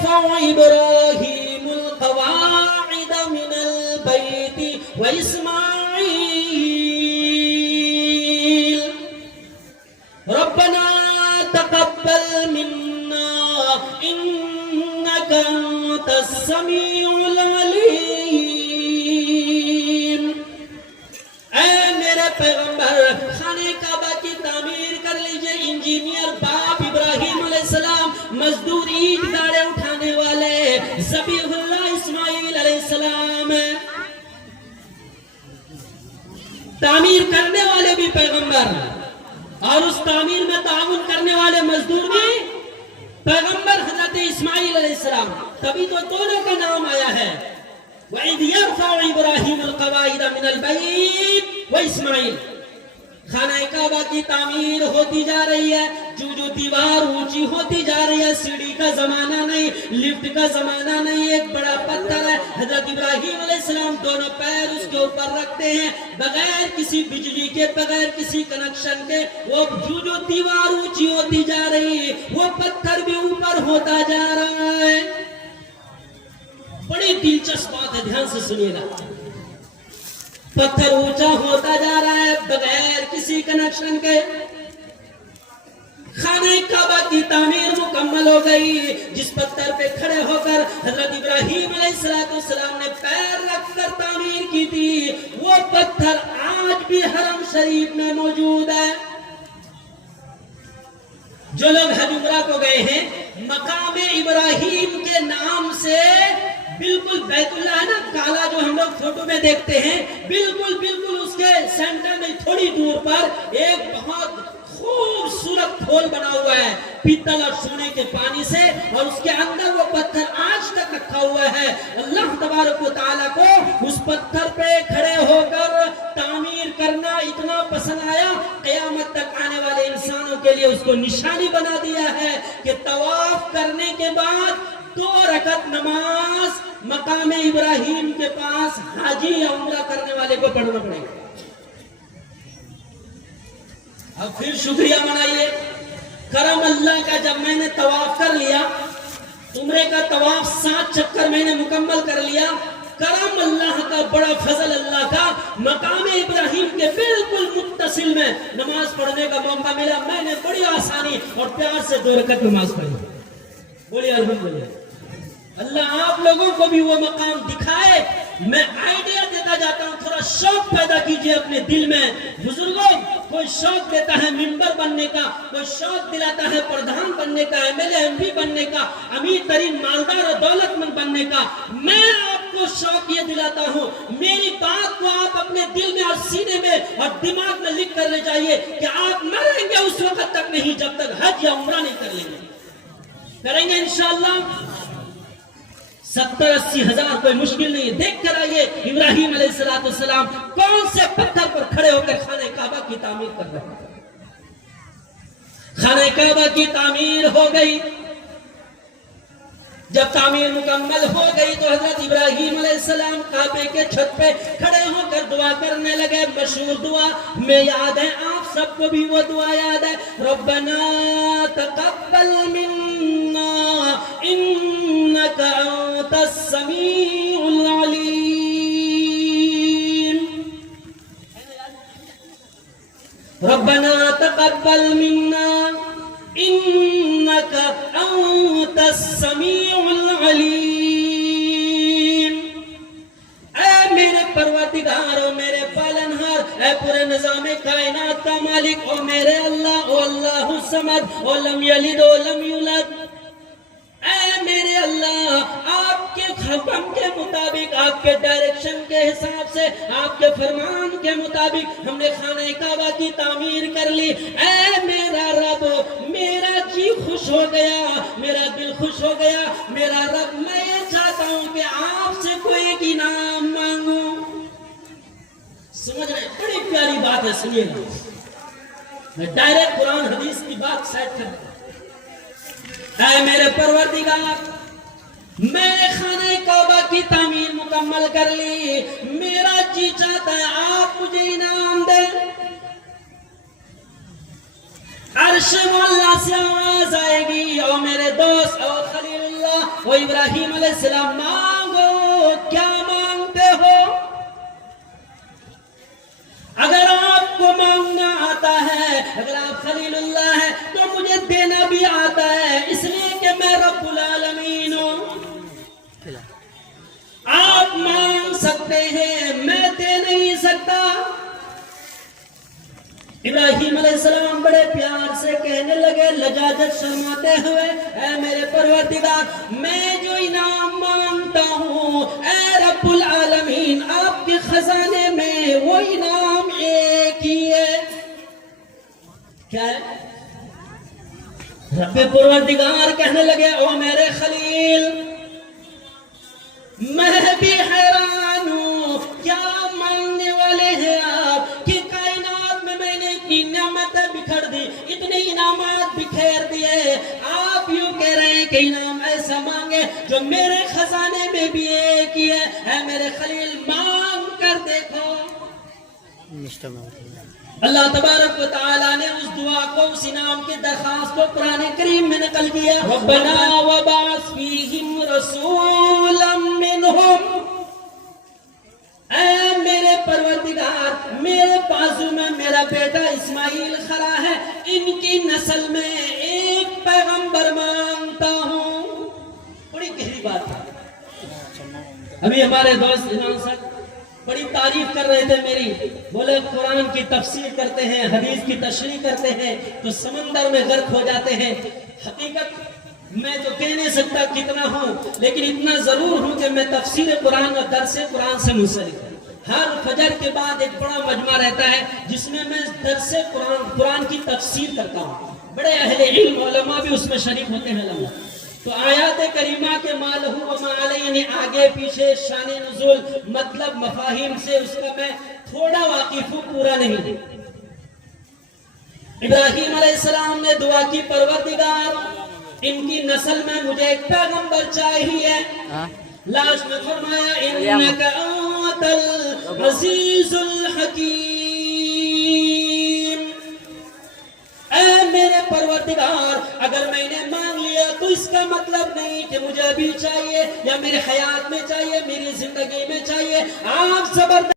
يرفع إبراهيم القواعد من البيت وإسماعيل ربنا تقبل منا إنك أنت السميع العليم. اے میرے پیغمبر خانہ کعبہ کی تعمیر کر لیجئے. انجینئر باپ ابراہیم علیہ السلام، مزدور اینٹ گاڑے اٹھانے والے ذبیح اللہ اسماعیل علیہ السلام، تعمیر کرنے والے بھی پیغمبر اور اس تعمیر میں تعاون کرنے والے مزدور بھی پیغمبر حضرت اسماعیل علیہ السلام. تبھی تو دونوں کا نام آیا ہے وَإِذْ يَرْفَعُ إِبْرَاهِيمُ الْقَوَاعِدَ مِنَ الْبَيْتِ وَإِسْمَاعِيلُ. خانہ کعبہ کی تعمیر ہوتی جا رہی ہے، جو دیوار اونچی ہوتی جا رہی ہے. سیڑھی کا زمانہ نہیں، لفٹ کا زمانہ نہیں، ایک بڑا پتھر ہے. حضرت ابراہیم علیہ السلام دونوں پیر اس کے اوپر رکھتے ہیں بغیر کسی بجلی کے، بغیر کسی کنیکشن کے. وہ جو دیوار اونچی ہوتی جا رہی ہے وہ پتھر بھی اوپر ہوتا جا رہا ہے. بڑی دلچسپ بات ہے، دھیان سے سنیے گا. پتھر اونچا ہوتا جا رہا ہے بغیر کسی کنیکشن کے. خانہ کعبہ کی تعمیر مکمل ہو گئی. جس پتھر پہ کھڑے ہو کر حضرت ابراہیم علیہ السلام نے پیر رکھ کر تعمیر کی تھی، وہ پتھر آج بھی حرم شریف میں موجود ہے. جو لوگ حج عمرہ کو گئے ہیں، مقام ابراہیم کے نام سے بالکل بیت اللہ ہے نا کالا جو ہم لوگ فوٹو میں دیکھتے ہیں، بالکل اس کے سینٹر میں تھوڑی دور پر ایک بہت خوبصورت کھول بنا ہوا ہے پیتل اور سونے کے پانی سے، اور اس کے اندر وہ پتھر آج تک رکھا ہوا ہے. اللہ تبارک و تعالیٰ کو اس پتھر پہ کھڑے ہو کر تعمیر کرنا اتنا پسند آیا، قیامت تک آنے والے انسانوں کے لیے اس کو نشانی بنا دیا ہے کہ طواف کرنے کے بعد 2 رکعت نماز مقام ابراہیم کے پاس حاجی یا عمرہ کرنے والے کو پڑھنا پڑے گا. اب پھر شکریہ منائیے کرم اللہ کا. جب میں نے طواف کر لیا، عمرے کا طواف 7 چکر میں نے مکمل کر لیا، کرم اللہ کا، بڑا فضل اللہ کا، مقام ابراہیم کے بالکل متصل میں نماز پڑھنے کا موقع ملا. میں نے بڑی آسانی اور پیار سے 2 رکعت نماز پڑھی. بولیے الحمدللہ. اللہ آپ لوگوں کو بھی وہ مقام دکھائے. میں آئیڈیا دیتا جاتا ہوں، تھوڑا شوق پیدا کیجئے اپنے دل میں. بزرگوں، کوئی شوق دیتا ہے ممبر بننے کا، کوئی شوق دلاتا ہے پردھان بننے کا، MLA MP بننے کا، امیر ترین مالدار اور دولت مند بننے کا. میں آپ کو شوق یہ دلاتا ہوں، میری بات کو آپ اپنے دل میں اور سینے میں اور دماغ میں لکھ کر لے جائیے کہ آپ مریں گے اس وقت تک نہیں جب تک حج یا عمرہ نہیں کر لیں گے. کریں گے انشاءاللہ. 70-80 ہزار کوئی مشکل نہیں ہے. دیکھ کر آئیے ابراہیم علیہ السلام کون سے پتھر پر کھڑے ہو کر خانہ کعبہ کی تعمیر کر رہے ہیں. خانہ کعبہ کی تعمیر ہو گئی. جب تعمیر مکمل ہو گئی تو حضرت ابراہیم علیہ السلام کعبے کے چھت پہ کھڑے ہو کر دعا کرنے لگے. مشہور دعا میں یاد ہے، آپ سب کو بھی وہ دعا یاد ہے. ربنا تقبل منا انک انت السمیع العلیم. ربنا تقبل منا انک انت السمیع العلیم. اے میرے پروردگار، او میرے پالنہار، اے پورے نظام کائنات کا مالک، او میرے اللہ، او اللہ الصمد، او لم یلد او لم یولد. اے میرے اللہ، آپ کے حکم کے مطابق، آپ کے ڈائریکشن کے حساب سے، آپ کے فرمان کے مطابق ہم نے خانہ کعبہ کی تعمیر کر لی. اے میرا رب، میرا جی خوش ہو گیا، میرا دل خوش ہو گیا. میرا رب، میں یہ چاہتا ہوں کہ آپ سے کوئی ایک انعام مانگوں. سمجھ رہے ہیں؟ بڑی پیاری بات ہے، سنیے گا. میں ڈائریکٹ قرآن حدیث کی بات سیٹ کر دوں. اے میرے پروردگار، میں نے خانہ کعبہ کی تعمیر مکمل کر لی. میرا جی چاہتا ہے آپ مجھے انعام دیں. عرش مولا سے آواز آئے گی، او میرے دوست، او خلیل اللہ، اللہ و ابراہیم علیہ السلام مانگو کیا مانگتے ہو؟ اگر آپ کو مانگنا آتا ہے، اگر آپ خلیل اللہ ہیں تو مجھے دینا بھی آتا ہے، اس لیے کہ میں رب العالمین ہوں۔ آپ مانگ سکتے ہیں، میں دے نہیں سکتا۔ ابراہیم علیہ السلام بڑے پیار سے کہنے لگے لجاجت شرماتے ہوئے، اے میرے پروردگار، میں جو انعام مانگتا ہوں اے رب العالمین، آپ کے خزانے میں وہ انعام ایک ہی ہے۔ کیا ہے؟ رب پروردگار کہنے لگے او میرے خلیل، میں بھی حیران ہوں، کیا مانگنے والے ہیں آپ کہ کائنات میں نے اتنی نعمتیں بکھر دی، اتنے انعامات بکھیر دیے، آپ یوں کہہ رہے ہیں کہ انعام ایسا مانگے جو میرے خزانے میں بھی ایک ہی ہے۔ اے میرے خلیل مانگ کر دیکھو۔ اللہ تبارک و تعالیٰ نے اس دعا کو، اس انعام کی درخواست کو قرآن کریم میں نقل کیا، ربنا وبعث فیہم رسولا منہم، اے میرے پروردگار، میرے بازو میں میرا بیٹا اسماعیل کھڑا ہے، ان کی نسل میں ایک پیغمبر مانگتا ہوں۔ بڑی گہری بات ہے۔ ابھی ہمارے دوست امام صاحب بڑی تعریف کر رہے تھے میری، بولے قرآن کی تفسیر کرتے ہیں، حدیث کی تشریح کرتے ہیں تو سمندر میں غرق ہو جاتے ہیں۔ حقیقت میں تو کہہ نہیں سکتا کتنا ہوں، لیکن اتنا ضرور ہوں کہ میں تفسیر قرآن اور درس قرآن سے منسلک ہوں۔ ہر فجر کے بعد ایک بڑا مجمع رہتا ہے جس میں میں درس قرآن کی تفسیر کرتا ہوں، بڑے اہل علم علماء بھی اس میں شریک ہوتے ہیں اللہ۔ تو آیات کریمہ کے ما لہو و ما علیہ، یعنی آگے پیچھے شان نزول مطلب مفاہیم سے اس کا میں تھوڑا واقف ہوں، پورا نہیں۔ ابراہیم علیہ السلام نے دعا کی پروردگار ان کی نسل میں مجھے ایک پیغمبر چاہیے۔ لاسٹ میں فرمایا انک انت العزیز الحکیم، اے میرے پروردگار اگر میں نے مانگ لیا تو اس کا مطلب نہیں کہ مجھے ابھی چاہیے یا میری حیات میں چاہیے، میری زندگی میں چاہیے۔ آپ زبردست